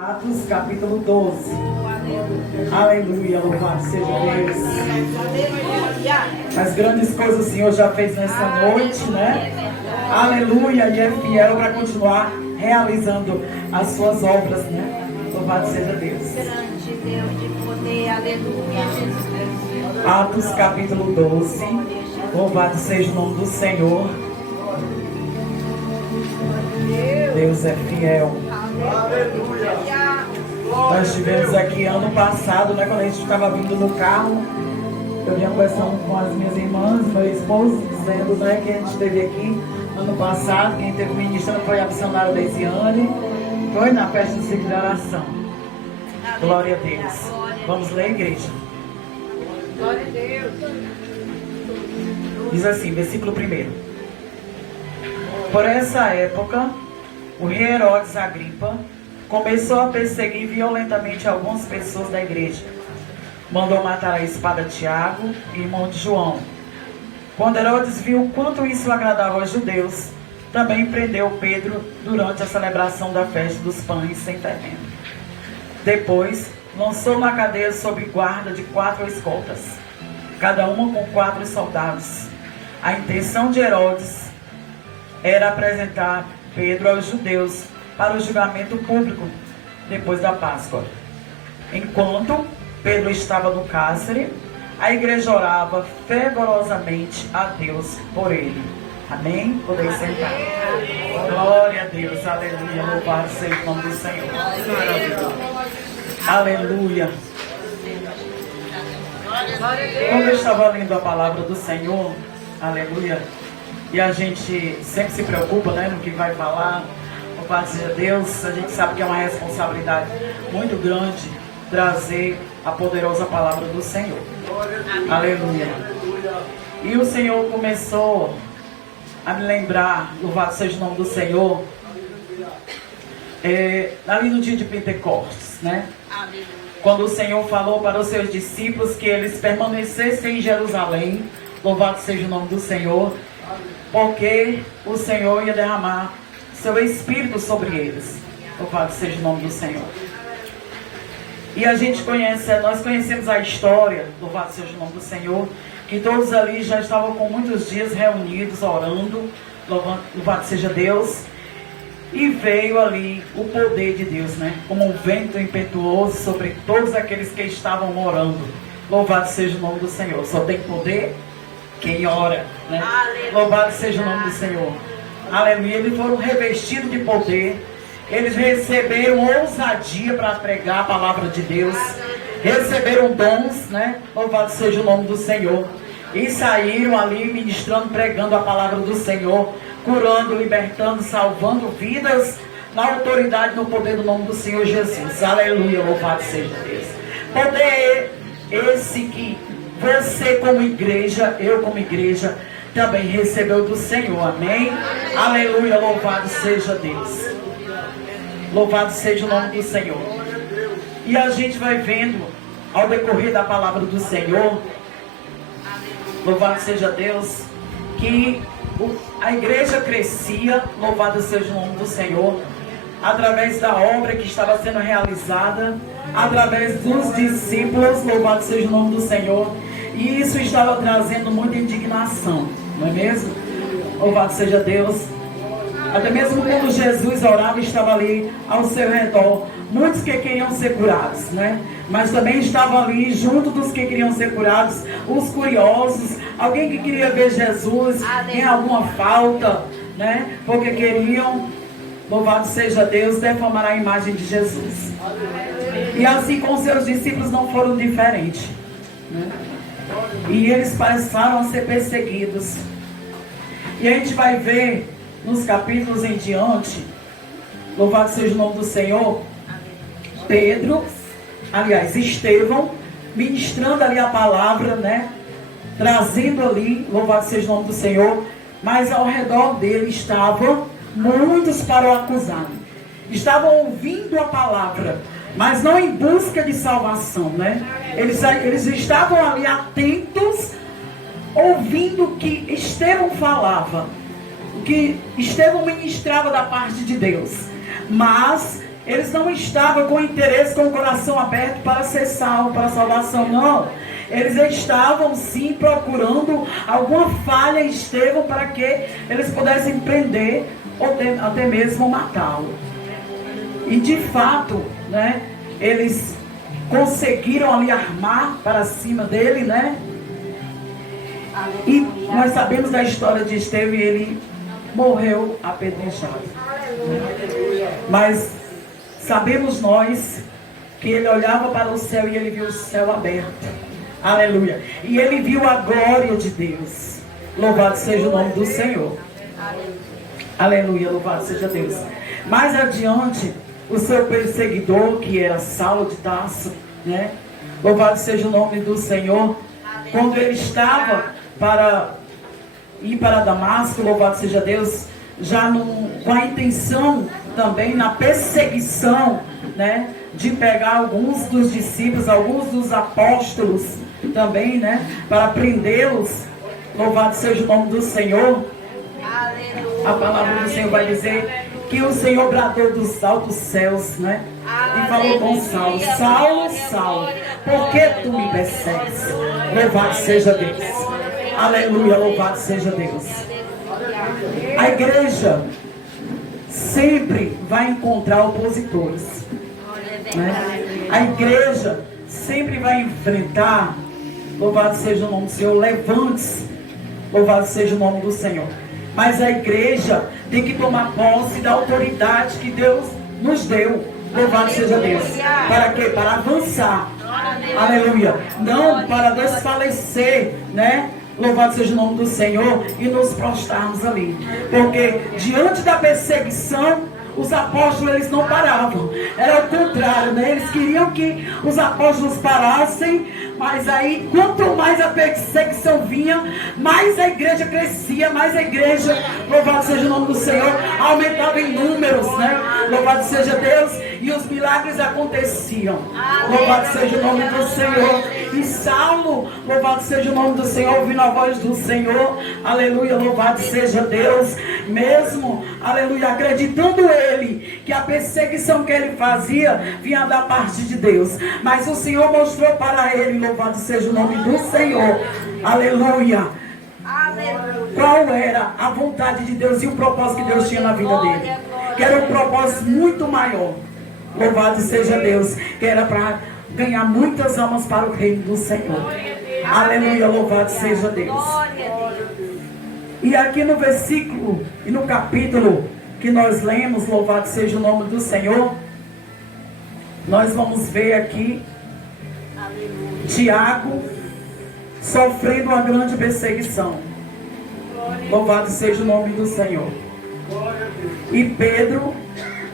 Atos capítulo 12. Aleluia, louvado seja Deus. As grandes coisas o Senhor já fez nessa noite, né? Aleluia, e é fiel para continuar realizando as suas obras, né? Louvado seja Deus. Grande Deus de poder, aleluia, Jesus. Atos capítulo 12. Louvado seja o nome do Senhor. Deus é fiel. Aleluia. Nós estivemos aqui ano passado, né? Quando a gente estava vindo no carro, eu vinha conversando com as minhas irmãs, meu esposo, dizendo, né, que a gente esteve aqui ano passado. Quem esteve ministrando foi a missionária Leisiane. Foi na festa do ciclo de oração. Glória a Deus. Vamos ler, igreja. Glória a Deus. Diz assim, versículo 1. Por essa época, o rei Herodes Agripa começou a perseguir violentamente algumas pessoas da igreja. Mandou matar a espada Tiago, irmão de João. Quando Herodes viu quanto isso agradava aos judeus, também prendeu Pedro durante a celebração da festa dos pães sem fermento. Depois, lançou na cadeia sob guarda de 4 escoltas, cada uma com 4 soldados. A intenção de Herodes era apresentar Pedro aos judeus para o julgamento público depois da Páscoa. Enquanto Pedro estava no cárcere, a igreja orava fervorosamente a Deus por ele. Amém? Podeis sentar. Glória a Deus, aleluia, louvado seja o nome do Senhor. Aleluia. Quando eu estava lendo a palavra do Senhor, aleluia, e a gente sempre se preocupa, né, no que vai falar. Louvado seja Deus, a gente sabe que é uma responsabilidade muito grande trazer a poderosa palavra do Senhor. Aleluia. E o Senhor começou a me lembrar, louvado seja o nome do Senhor, ali no dia de Pentecostes, né? Quando o Senhor falou para os seus discípulos que eles permanecessem em Jerusalém, louvado seja o nome do Senhor, porque o Senhor ia derramar seu Espírito sobre eles. Louvado seja o nome do Senhor. E a gente nós conhecemos a história, louvado seja o nome do Senhor, que todos ali já estavam com muitos dias reunidos, orando, louvado seja Deus, e veio ali o poder de Deus, né? Como um vento impetuoso sobre todos aqueles que estavam orando. Louvado seja o nome do Senhor. Só tem poder quem ora, né? Louvado seja o nome do Senhor. Aleluia. Eles foram revestidos de poder. Eles receberam ousadia para pregar a palavra de Deus. Receberam dons, né? Louvado seja o nome do Senhor. E saíram ali ministrando, pregando a palavra do Senhor, curando, libertando, salvando vidas na autoridade, no poder do nome do Senhor Jesus. Aleluia. Louvado seja Deus. Poder esse que você como igreja, eu como igreja, também recebeu do Senhor. Amém? Aleluia, louvado seja Deus. Louvado seja o nome do Senhor. E a gente vai vendo, ao decorrer da palavra do Senhor, louvado seja Deus, que a igreja crescia, louvado seja o nome do Senhor, através da obra que estava sendo realizada, através dos discípulos, louvado seja o nome do Senhor. E isso estava trazendo muita indignação, não é mesmo? Louvado seja Deus. Até mesmo quando Jesus orava, estava ali ao seu redor muitos que queriam ser curados, né? Mas também estavam ali, junto dos que queriam ser curados, os curiosos, alguém que queria ver Jesus em alguma falta, né? Porque queriam, louvado seja Deus, deformar a imagem de Jesus. E assim com seus discípulos não foram diferentes, né? E eles passaram a ser perseguidos. E a gente vai ver nos capítulos em diante, louvado seja o nome do Senhor, Estevão, ministrando ali a palavra, né? Trazendo ali, louvado seja o nome do Senhor, mas ao redor dele estavam muitos para o acusar. Estavam ouvindo a palavra, mas não em busca de salvação, né? Eles estavam ali atentos, ouvindo o que Estevão falava, o que Estevão ministrava da parte de Deus. Mas Eles não estavam com interesse, com o coração aberto para ser salvo, para a salvação, não. Eles estavam sim procurando alguma falha em Estevão para que eles pudessem prender ou até mesmo matá-lo. E de fato, né, eles conseguiram ali armar para cima dele, né? E nós sabemos da história de Estevão e ele morreu apedrejado. Mas sabemos nós que ele olhava para o céu e ele viu o céu aberto. Aleluia. E ele viu a glória de Deus. Louvado seja o nome do Senhor. Aleluia, louvado seja Deus. Mais adiante, o seu perseguidor, que era Saulo de Tarso, né? Louvado seja o nome do Senhor. Quando ele estava para ir para Damasco, louvado seja Deus, já com a intenção também, na perseguição, né, de pegar alguns dos discípulos, alguns dos apóstolos também, né, para prendê-los. Louvado seja o nome do Senhor. A palavra do Senhor vai dizer que o Senhor bradou dos altos céus, né, e falou com Saulo: Saulo, Saulo, por que tu me persegues? Louvado seja Deus. Aleluia, louvado seja Deus. A igreja sempre vai encontrar opositores, né? A igreja sempre vai enfrentar, louvado seja o nome do Senhor, levantes, louvado seja o nome do Senhor. Mas a igreja tem que tomar posse da autoridade que Deus nos deu, louvado seja Deus. Para quê? Para avançar. Aleluia. Não para desfalecer, né? Louvado seja o nome do Senhor e nos prostrarmos ali. Porque diante da perseguição, os apóstolos eles não paravam. Era o contrário, né? Eles queriam que os apóstolos parassem, mas aí quanto mais a perseguição vinha, mais a igreja crescia, mais a igreja, louvado seja o nome do Senhor, aumentava em números, né? Louvado seja Deus, e os milagres aconteciam. Louvado seja o nome do Senhor. E Saulo, louvado seja o nome do Senhor, ouvindo a voz do Senhor, aleluia, louvado seja Deus, mesmo, aleluia, acreditando ele que a perseguição que ele fazia vinha da parte de Deus, mas o Senhor mostrou para ele, louvado seja o nome do Senhor, aleluia, qual era a vontade de Deus e o propósito que Deus tinha na vida dele, que era um propósito muito maior, louvado seja Deus, que era para ganhar muitas almas para o reino do Senhor. Aleluia, louvado seja Deus. E aqui no versículo e no capítulo que nós lemos, louvado seja o nome do Senhor, nós vamos ver aqui Tiago sofrendo uma grande perseguição. Louvado seja o nome do Senhor. E Pedro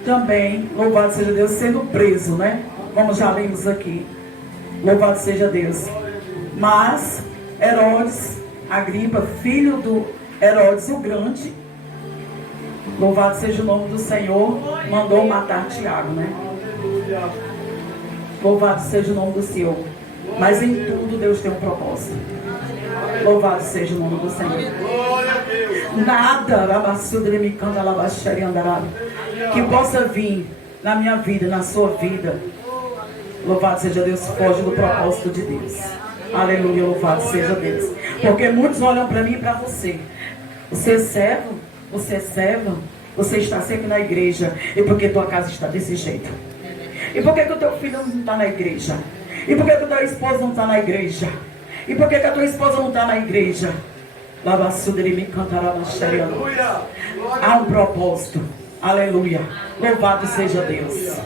também, louvado seja Deus, sendo preso, né? Como já lemos aqui. Louvado seja Deus. Mas Herodes Agripa, filho do Herodes o Grande, louvado seja o nome do Senhor, mandou matar Tiago, né? Louvado seja o nome do Senhor. Mas em tudo Deus tem um propósito. Louvado seja o nome do Senhor. Nada que possa vir na minha vida, na sua vida, louvado seja Deus, foge do propósito de Deus. Aleluia, louvado seja Deus. Porque muitos olham para mim e para você. Você é servo, você é serva, você está sempre na igreja. E por que tua casa está desse jeito? E por que o teu filho não está na igreja? E por que o teu esposo não está na igreja? E por que a tua esposa não está na igreja? Há um propósito. Aleluia. Louvado seja Deus.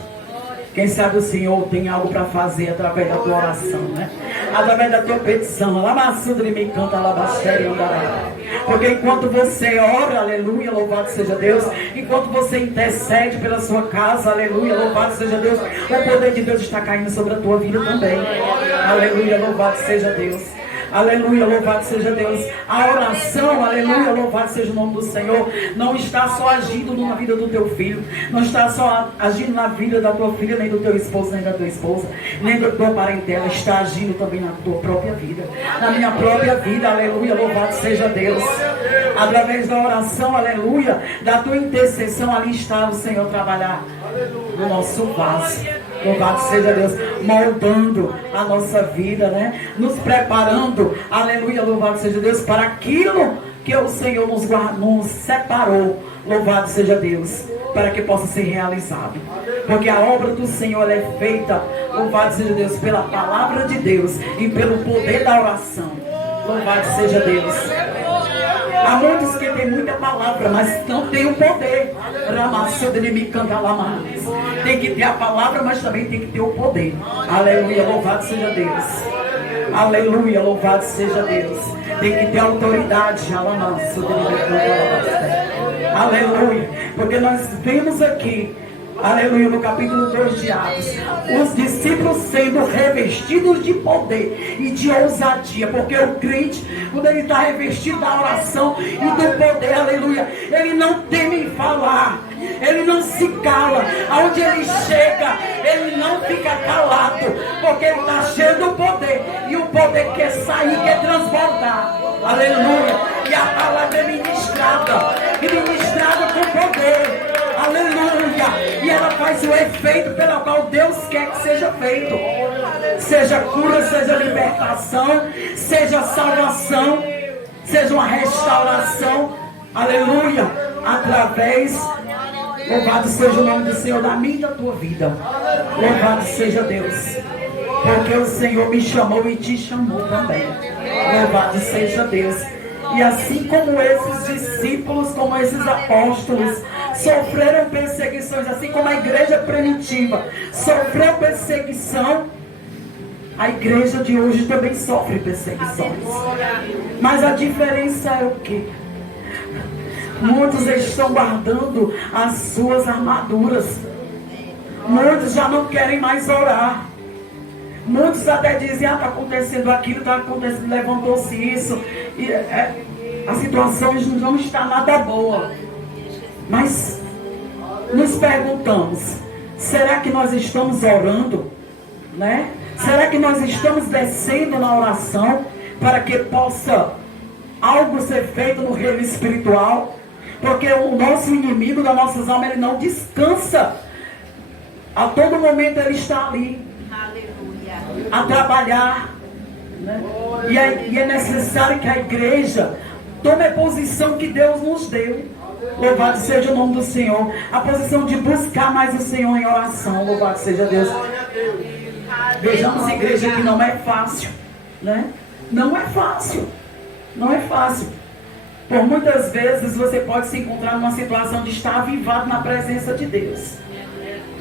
Quem sabe o Senhor tem algo para fazer através da tua oração, né? Através da tua petição. Porque enquanto você ora, aleluia, louvado seja Deus. Enquanto você intercede pela sua casa, aleluia, louvado seja Deus. O poder de Deus está caindo sobre a tua vida também. Aleluia, louvado seja Deus. Aleluia, louvado seja Deus. A oração, aleluia, louvado seja o nome do Senhor, não está só agindo na vida do teu filho, não está só agindo na vida da tua filha, nem do teu esposo, nem da tua esposa, nem da tua parentela, está agindo também na tua própria vida, na minha própria vida, aleluia, louvado seja Deus. Através da oração, aleluia, da tua intercessão, ali está o Senhor trabalhar. no nosso vaso. Louvado seja Deus, moldando a nossa vida, né? Nos preparando, aleluia, louvado seja Deus, para aquilo que o Senhor nos separou. Louvado seja Deus, para que possa ser realizado. Porque a obra do Senhor é feita, louvado seja Deus, pela palavra de Deus e pelo poder da oração. Louvado seja Deus. Há muitos que têm muita palavra, mas não tem o poder. Tem que ter a palavra, mas também tem que ter o poder. Aleluia, louvado seja Deus. Aleluia, louvado seja Deus. Tem que ter autoridade. Aleluia, porque nós vemos aqui, aleluia, no capítulo 2 de Atos, os discípulos sendo revestidos de poder e de ousadia, porque o crente, quando ele está revestido da oração e do poder, aleluia, ele não teme em falar, ele não se cala, aonde ele chega, ele não fica calado, porque ele está cheio do poder, e o poder quer sair, quer transbordar, aleluia, e a palavra é ministrada com poder. Aleluia! E ela faz o efeito pelo qual Deus quer que seja feito. Seja cura, seja libertação, seja salvação, seja uma restauração. Aleluia! Através, louvado seja o nome do Senhor, da minha e da tua vida. Louvado seja Deus. Porque o Senhor me chamou e te chamou também. Louvado seja Deus. E assim como esses discípulos, como esses apóstolos, sofreram perseguições, assim como a igreja primitiva sofreu perseguição, a igreja de hoje também sofre perseguições. Mas a diferença é o quê? Muitos estão guardando as suas armaduras. Muitos já não querem mais orar. Muitos até dizem, está acontecendo aquilo, está acontecendo, levantou-se isso. E a situação não está nada boa. Mas nos perguntamos, será que nós estamos orando? Né? Será que nós estamos descendo na oração para que possa algo ser feito no reino espiritual? Porque o nosso inimigo das nossas almas, ele não descansa. A todo momento ele está ali a trabalhar, né? E é necessário que a igreja tome a posição que Deus nos deu. Louvado seja o nome do Senhor. A posição de buscar mais o Senhor em oração. Louvado seja Deus. Vejamos, igreja, que não é fácil, né? Não é fácil. Não é fácil. Por muitas vezes você pode se encontrar numa situação de estar avivado na presença de Deus.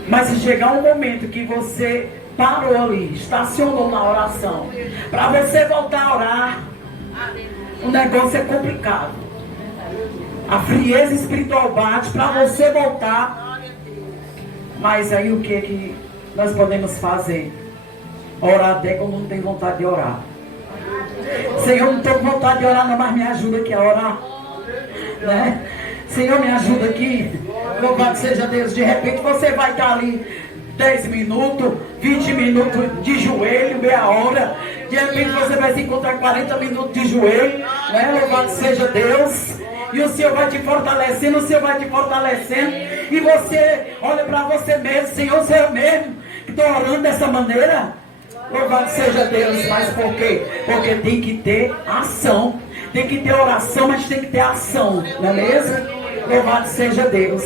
Mas se chegar um momento que você parou ali, estacionou na oração, para você voltar a orar, o negócio é complicado. A frieza espiritual bate para você voltar. Mas aí o que nós podemos fazer? Orar até quando não tem vontade de orar. Senhor, não estou com vontade de orar não, mas me ajuda aqui a orar, né? Senhor, me ajuda aqui. Louvado seja Deus. De repente você vai estar ali 10 minutos, 20 minutos de joelho, meia hora. De repente você vai se encontrar 40 minutos de joelho, né? Louvado seja Deus. E o Senhor vai te fortalecendo, o Senhor vai te fortalecendo. E você olha para você mesmo, Senhor, sou eu mesmo que estou orando dessa maneira. Louvado seja Deus. Mas por quê? Porque tem que ter ação. Tem que ter oração, mas tem que ter ação, não é mesmo? Louvado seja Deus.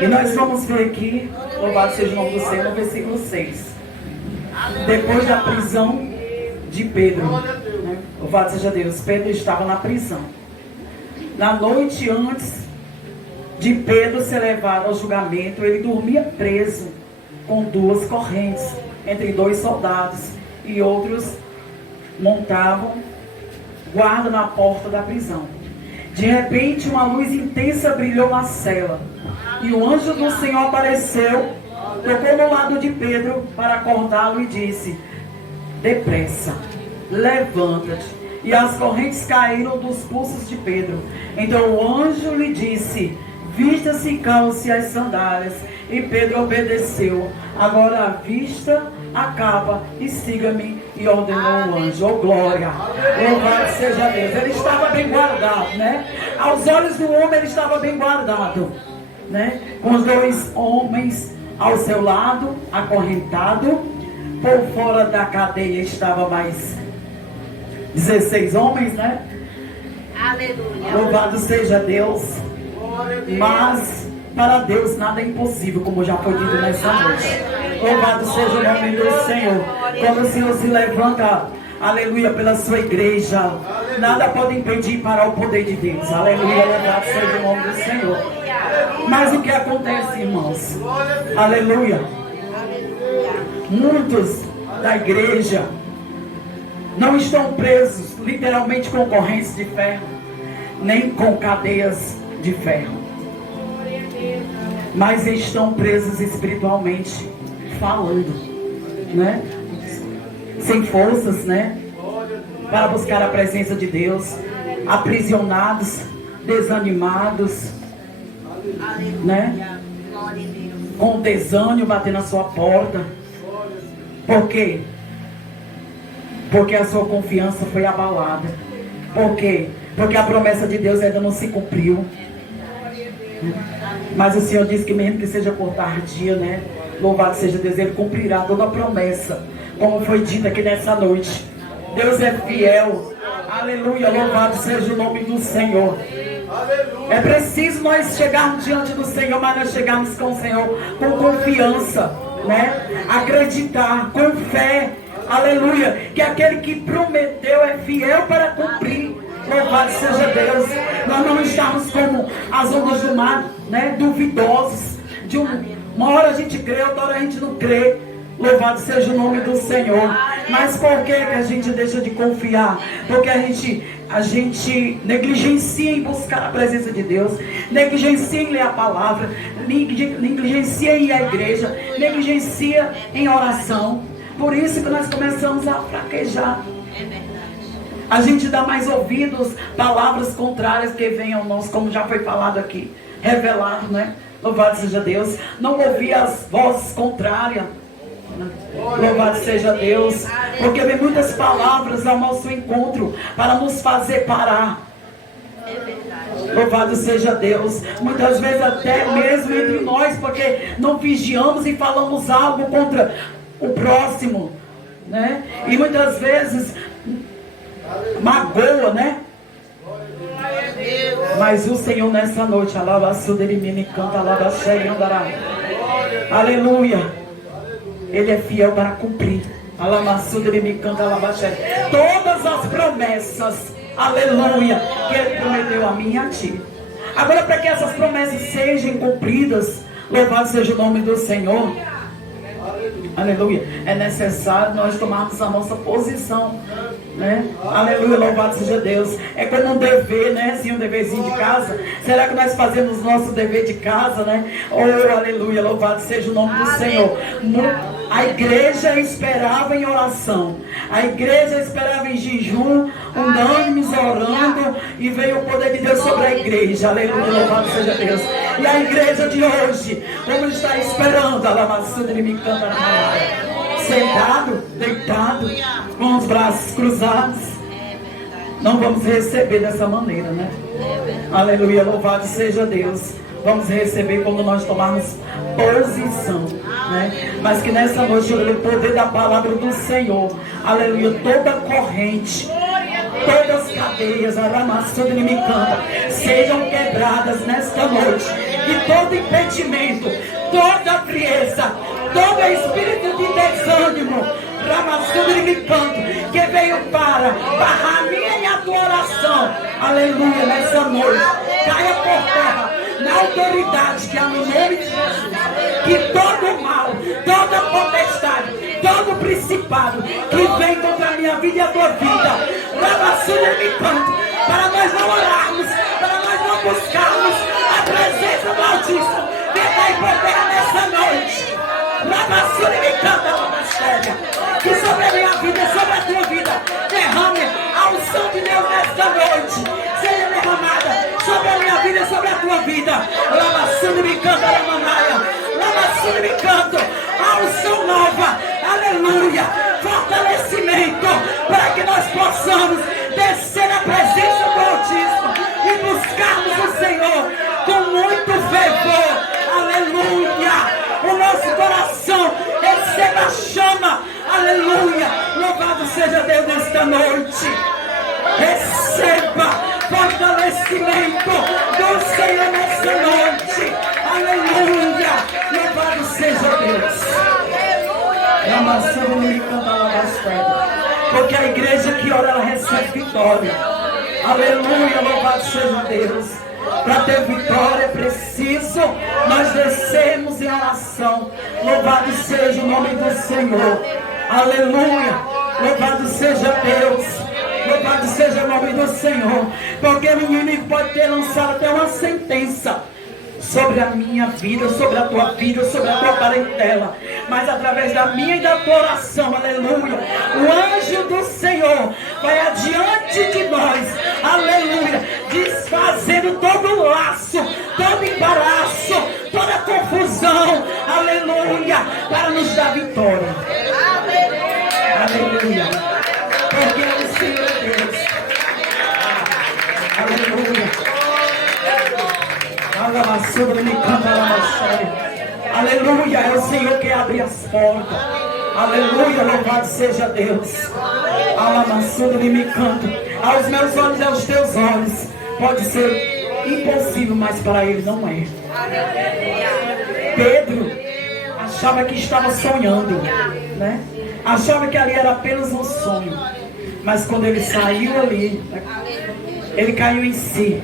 E nós vamos ver aqui, louvado seja o nome do Senhor, no versículo 6. Depois da prisão de Pedro, né? Louvado seja Deus. Pedro estava na prisão. Na noite antes de Pedro ser levado ao julgamento, ele dormia preso com 2 correntes entre 2 soldados, e outros montavam guarda na porta da prisão. De repente uma luz intensa brilhou na cela, e o anjo do Senhor apareceu, tocou no lado de Pedro para acordá-lo e disse: depressa, levanta-te. E as correntes caíram dos pulsos de Pedro. Então o anjo lhe disse: vista-se e calce as sandálias. E Pedro obedeceu. Agora a vista acaba e siga-me, e ordenou o anjo. Oh, glória! Louvado seja Deus. Ele estava bem guardado, né? Aos olhos do homem ele estava bem guardado, né? Com os 2 homens ao seu lado, acorrentado. Por fora da cadeia estava mais 16 homens, né? Aleluia. Louvado seja Deus. Mas para Deus nada é impossível, como já foi dito nessa noite. Louvado seja o nome do Senhor. Quando o Senhor se levanta, aleluia, pela sua igreja, nada pode impedir para o poder de Deus. Aleluia, louvado seja o nome do Senhor. Mas o que acontece, irmãos? Aleluia. Muitos da igreja não estão presos literalmente com correntes de ferro, nem com cadeias de ferro, mas estão presos espiritualmente falando, né? Sem forças, né? Para buscar a presença de Deus, aprisionados, desanimados, né? Com desânimo batendo na sua porta. Por quê? Porque a sua confiança foi abalada. Por quê? Porque a promessa de Deus ainda não se cumpriu. Mas o Senhor diz que mesmo que seja por tardia, né? Louvado seja Deus, Ele cumprirá toda a promessa, como foi dito aqui nessa noite. Deus é fiel. Aleluia, louvado seja o nome do Senhor. É preciso nós chegarmos diante do Senhor, mas nós chegarmos com o Senhor com confiança, né? Acreditar, com fé. Aleluia, que aquele que prometeu é fiel para cumprir. Louvado seja Deus. Nós não estamos como as ondas do mar, né? Duvidosos. Uma hora a gente crê, outra hora a gente não crê. Louvado seja o nome do Senhor. Mas por que a gente deixa de confiar? Porque a gente negligencia em buscar a presença de Deus, negligencia em ler a palavra, negligencia em ir à igreja, negligencia em oração. Por isso que nós começamos a fraquejar. A gente dá mais ouvidos, palavras contrárias que venham a nós, como já foi falado aqui, revelado, né? Louvado seja Deus. Não ouvir as vozes contrárias. Louvado seja Deus. Porque vem muitas palavras ao nosso encontro para nos fazer parar. Louvado seja Deus. Muitas vezes até mesmo entre nós, porque não vigiamos e falamos algo contra o próximo, né? E muitas vezes magoa, né? Mas o Senhor nessa noite, aleluia, Ele é fiel para cumprir. Todas as promessas, aleluia, que Ele prometeu a mim e a ti. Agora, para que essas promessas sejam cumpridas, louvado seja o nome do Senhor. Aleluia. É necessário nós tomarmos a nossa posição, né? Aleluia, louvado seja Deus. É como um dever, né? Assim, um deverzinho de casa. Será que nós fazemos o nosso dever de casa, né? Oh, aleluia, louvado seja o nome do Senhor. A igreja esperava em oração. A igreja esperava em jejum, unânimes, orando. E veio o poder de Deus sobre a igreja. Aleluia, louvado seja Deus. E a igreja de hoje, como está esperando, sentado, deitado, com os braços cruzados, não vamos receber dessa maneira, né? Aleluia, louvado seja Deus. Vamos receber quando nós tomarmos posição, né? Mas que nessa noite, o poder da palavra do Senhor, aleluia, toda corrente, todas as cadeias, sejam quebradas nesta noite. E todo impedimento, toda frieza, todo espírito de desânimo, que veio para barrar a minha e a tua oração, aleluia, nessa noite, caia por terra, na autoridade que há no nome de Jesus. Que todo mal, toda potestade, todo principado que vem contra a minha vida e a tua vida, para nós não orarmos, para nós não buscarmos a presença do Altíssimo, vem e poder nessa noite. Que sobre a minha vida e sobre a tua vida derrame a unção de Deus nesta noite. Seja derramada sobre a minha vida e sobre a tua vida. A unção nova, aleluia. conhecimento do Senhor nessa noite. Aleluia. Louvado seja Deus. Porque a igreja que ora, ela recebe vitória. Aleluia, louvado seja Deus. Para ter vitória é preciso nós descermos em oração. Louvado seja o nome do Senhor. Aleluia, louvado seja Deus. Louvado seja o nome do Senhor. Porque o inimigo pode ter lançado até uma sentença sobre a minha vida, sobre a tua vida, sobre a tua parentela, mas através da minha e da tua oração, aleluia, o anjo do Senhor vai adiante de nós, aleluia, desfazendo todo o laço, todo embaraço, toda confusão, aleluia, para nos dar vitória, aleluia, porque o Senhor é Deus, aleluia. Aleluia, é o Senhor que abre as portas. Aleluia, louvado seja Deus. Alamaçudo me canto. Aos meus olhos e aos teus olhos pode ser impossível, mas para ele não é. Pedro achava que estava sonhando, né? Achava que ali era apenas um sonho. Mas quando ele saiu ali, ele caiu em si.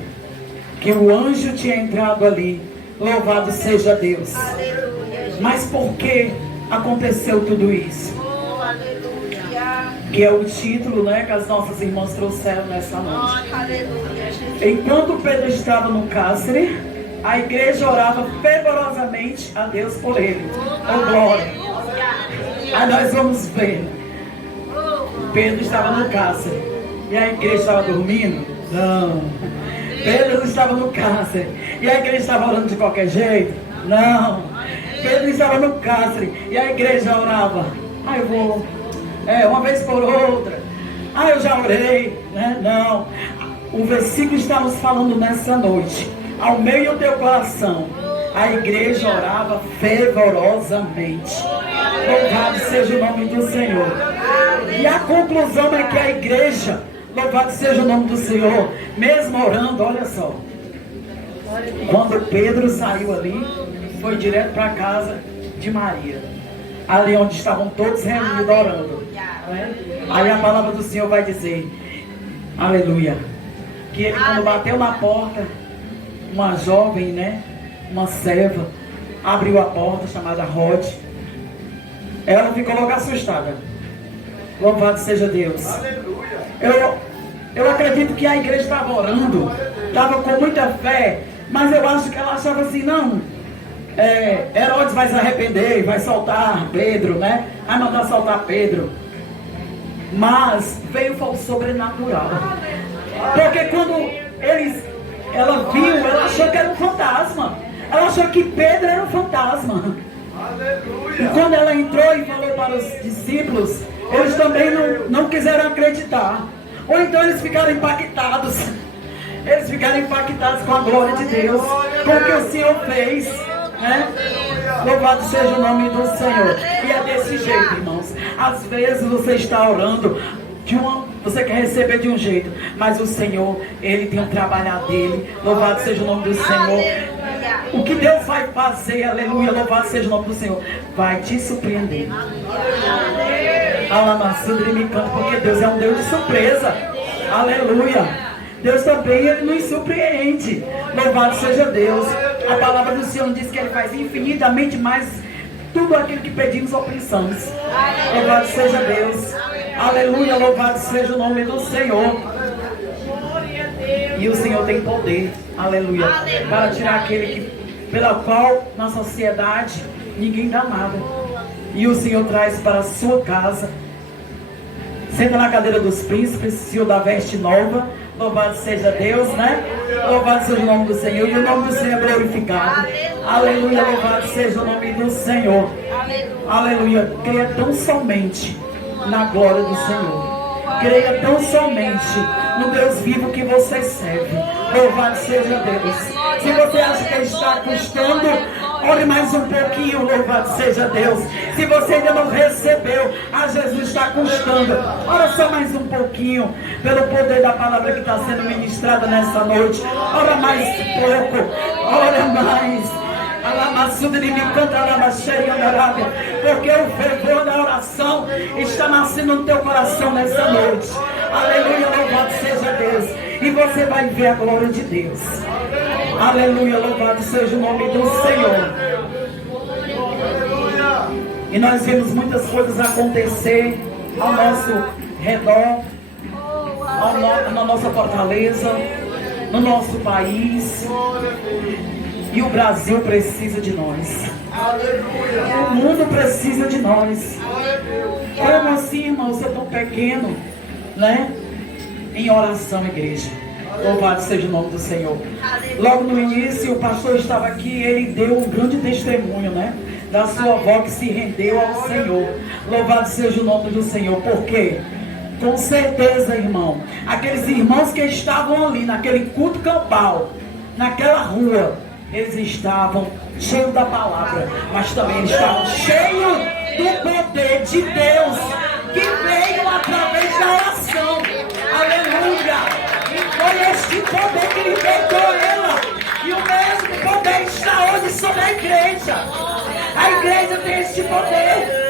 Que o anjo tinha entrado ali. Louvado seja Deus. Mas por que aconteceu tudo isso? Que é o título, né, que as nossas irmãs trouxeram nessa noite. Enquanto Pedro estava no cárcere, a igreja orava fervorosamente a Deus por ele. Oh glória. Aí nós vamos ver. Pedro estava no cárcere e a igreja estava dormindo? Não. Pedro estava no cárcere e a igreja estava orando de qualquer jeito? Não. Pedro estava no cárcere e a igreja orava. Eu vou, uma vez por outra. Eu já orei, né? Não. O versículo estamos falando nessa noite. Ao meio do teu coração, a igreja orava fervorosamente. Louvado seja o nome do Senhor. E a conclusão é que a igreja, louvado seja o nome do Senhor, mesmo orando, olha só, quando Pedro saiu ali, foi direto para a casa de Maria, ali onde estavam todos reunidos orando, né? Aí a palavra do Senhor vai dizer, aleluia, que ele quando bateu na porta, uma jovem, né, uma serva, abriu a porta, chamada Rod. Ela ficou logo assustada. Louvado seja Deus. Eu acredito que a igreja estava orando, estava com muita fé, mas eu acho que ela achava assim, não, Herodes vai se arrepender e vai soltar Pedro, né? Vai mandar soltar Pedro. Mas veio o sobrenatural. Porque quando ela viu, ela achou que era um fantasma. Ela achou que Pedro era um fantasma. E quando ela entrou e falou para os discípulos, eles também não quiseram acreditar. Ou então eles ficaram impactados. Eles ficaram impactados com a glória de Deus, com o que o Senhor fez, né? Louvado seja o nome do Senhor. E é desse jeito, irmãos. Às vezes você está orando você quer receber de um jeito, mas o Senhor, Ele tem um trabalho dele. Louvado seja o nome do Senhor. O que Deus vai fazer, aleluia, louvado seja o nome do Senhor, vai te surpreender. Porque Deus é um Deus de surpresa. Aleluia. Deus também, Ele nos surpreende. Louvado seja Deus. A palavra do Senhor diz que Ele faz infinitamente mais tudo aquilo que pedimos ou pensamos. Louvado seja Deus. Aleluia, louvado seja o nome do Senhor. E o Senhor tem poder, aleluia, para tirar aquele pela qual na sociedade ninguém dá nada. E o Senhor traz para a sua casa. Senta na cadeira dos príncipes, Senhor da veste nova. Louvado seja Deus, né? Louvado seja o nome do Senhor. E o nome do Senhor é glorificado. Aleluia, louvado seja o nome do Senhor. Aleluia, creia tão somente na glória do Senhor. Creia tão somente no Deus vivo que você serve. Louvado seja Deus. Se você acha que está custando, ore Ore mais um pouquinho, louvado seja Deus. Se você ainda não recebeu, Jesus está custando. Ora só mais um pouquinho, pelo poder da palavra que está sendo ministrada nessa noite. Ora mais pouco, ora mais. Porque o fervor da oração está nascendo no teu coração nessa noite. Aleluia, louvado seja Deus. E você vai ver a glória de Deus. Aleluia, louvado seja o nome do Senhor. E nós vemos muitas coisas acontecer ao nosso redor, na nossa fortaleza, no nosso país. E o Brasil precisa de nós. O mundo precisa de nós. Como assim, irmão? Você é tão pequeno, né? Em oração, igreja. Louvado seja o nome do Senhor. Logo no início, o pastor estava aqui. Ele deu um grande testemunho, né? Da sua avó que se rendeu ao Senhor. Louvado seja o nome do Senhor. Por quê? Com certeza, irmão, aqueles irmãos que estavam ali naquele culto campal, naquela rua, eles estavam cheios da palavra, mas também eles estavam cheios do poder de Deus que veio através da oração. Aleluia! E foi este poder que libertou ela. E o mesmo poder está hoje sobre a igreja. A igreja tem este poder.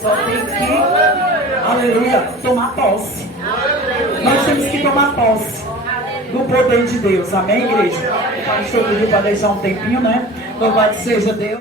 Só tem que, aleluia, tomar posse. Nós temos que tomar posse do poder de Deus. Amém, igreja? O pastor pediu para deixar um tempinho, né? Louvado seja Deus.